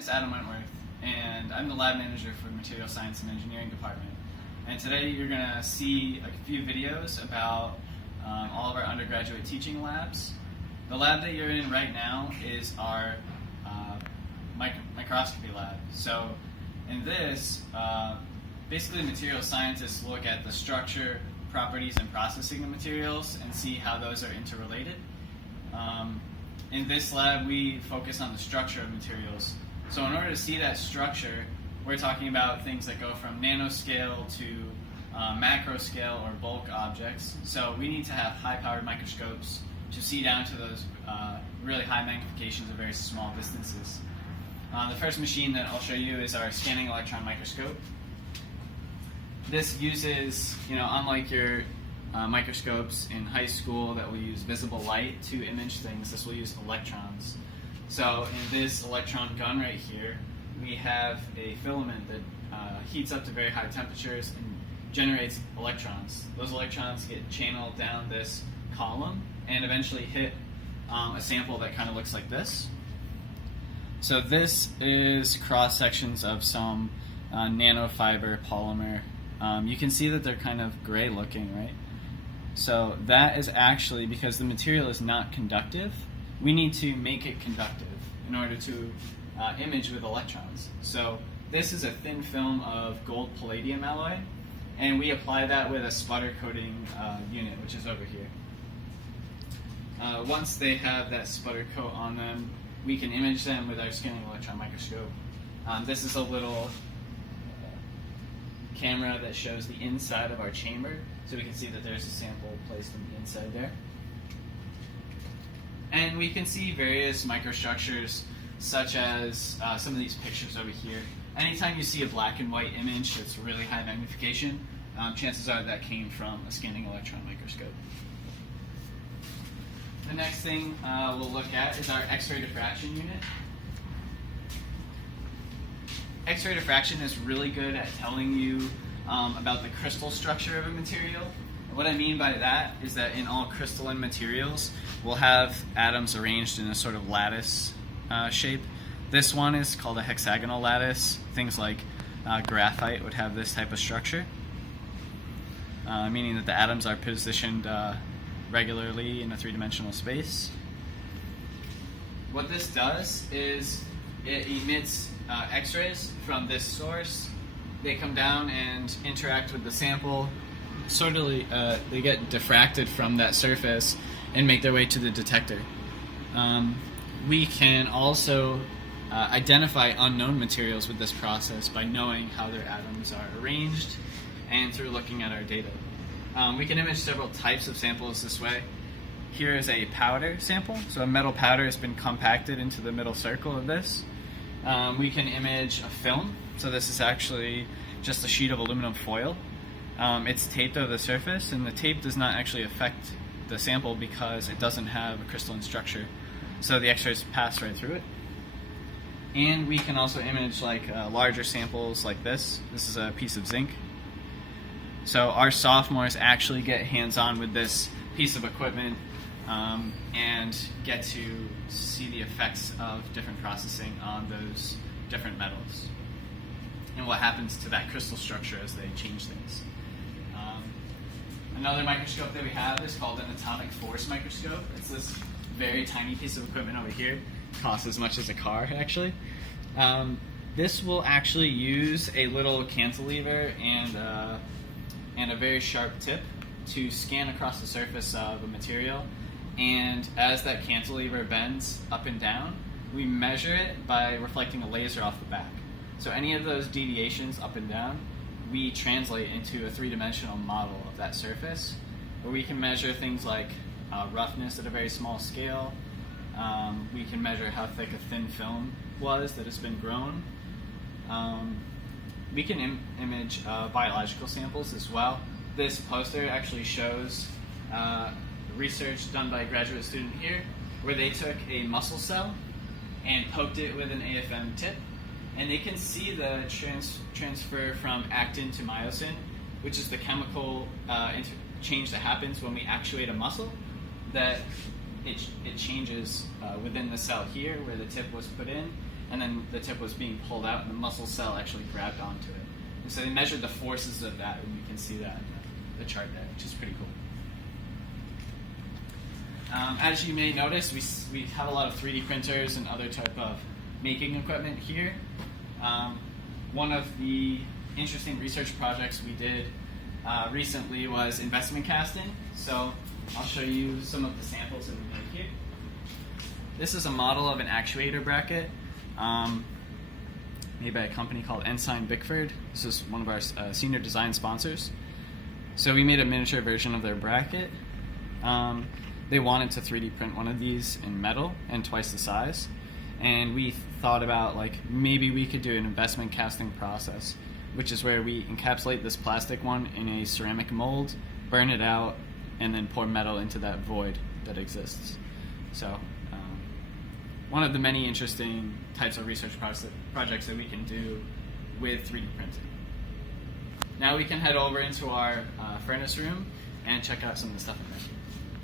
is Adam Wentworth, and I'm the lab manager for the Material Science and Engineering Department. And today you're going to see a few videos about all of our undergraduate teaching labs. The lab that you're in right now is our Microscopy Lab. So in this, basically material scientists look at the structure, properties, and processing of materials and see how those are interrelated. In this lab, we focus on the structure of materials. So in order to see that structure, we're talking about things that go from nanoscale to macro scale or bulk objects. So we need to have high-powered microscopes to see down to those really high magnifications of very small distances. The first machine that I'll show you is our scanning electron microscope. This uses, unlike your microscopes in high school that will use visible light to image things, this will use electrons. So in this electron gun right here, we have a filament that heats up to very high temperatures and generates electrons. Those electrons get channeled down this column and eventually hit a sample that kind of looks like this. So this is cross sections of some nanofiber polymer. You can see that they're kind of gray looking, right? So that is actually because the material is not conductive. We need to make it conductive in order to image with electrons. So this is a thin film of gold palladium alloy, and we apply that with a sputter coating unit, which is over here. Once they have that sputter coat on them, we can image them with our scanning electron microscope. This is a little camera that shows the inside of our chamber, so we can see that there's a sample placed on the inside there. And we can see various microstructures, such as some of these pictures over here. Anytime you see a black and white image that's really high magnification, chances are that came from a scanning electron microscope. The next thing we'll look at is our X-ray diffraction unit. X-ray diffraction is really good at telling you about the crystal structure of a material. What I mean by that is that in all crystalline materials, we'll have atoms arranged in a sort of lattice shape. This one is called a hexagonal lattice. Things like graphite would have this type of structure, meaning that the atoms are positioned regularly in a three-dimensional space. What this does is it emits X-rays from this source. They come down and interact with the sample. They get diffracted from that surface and make their way to the detector. We can also identify unknown materials with this process by knowing how their atoms are arranged and through looking at our data. We can image several types of samples this way. Here is a powder sample. So a metal powder has been compacted into the middle circle of this. We can image a film. So this is actually just a sheet of aluminum foil. It's taped over the surface, and the tape does not actually affect the sample because it doesn't have a crystalline structure. So the X-rays pass right through it. And we can also image larger samples like this. This is a piece of zinc. So our sophomores actually get hands-on with this piece of equipment and get to see the effects of different processing on those different metals and what happens to that crystal structure as they change things. Another microscope that we have is called an atomic force microscope. It's this very tiny piece of equipment over here. It costs as much as a car, actually. This will actually use a little cantilever and a very sharp tip to scan across the surface of a material. And as that cantilever bends up and down, we measure it by reflecting a laser off the back. So any of those deviations up and down, we translate into a three-dimensional model of that surface, where we can measure things like roughness at a very small scale. We can measure how thick a thin film was that has been grown. We can image biological samples as well. This poster actually shows research done by a graduate student here, where they took a muscle cell and poked it with an AFM tip, and they can see the transfer from actin to myosin, which is the chemical change that happens when we actuate a muscle, that it changes within the cell here where the tip was put in, and then the tip was being pulled out, and the muscle cell actually grabbed onto it. And so they measured the forces of that, and you can see that in the chart there, which is pretty cool. As you may notice, we have a lot of 3D printers and other type of making equipment here. One of the interesting research projects we did recently was investment casting. So I'll show you some of the samples that we made here. This is a model of an actuator bracket made by a company called Ensign Bickford. This is one of our senior design sponsors. So we made a miniature version of their bracket. They wanted to 3D print one of these in metal and twice the size. And we thought about maybe we could do an investment casting process, which is where we encapsulate this plastic one in a ceramic mold, burn it out, and then pour metal into that void that exists. So one of the many interesting types of research projects that we can do with 3D printing. Now we can head over into our furnace room and check out some of the stuff in there.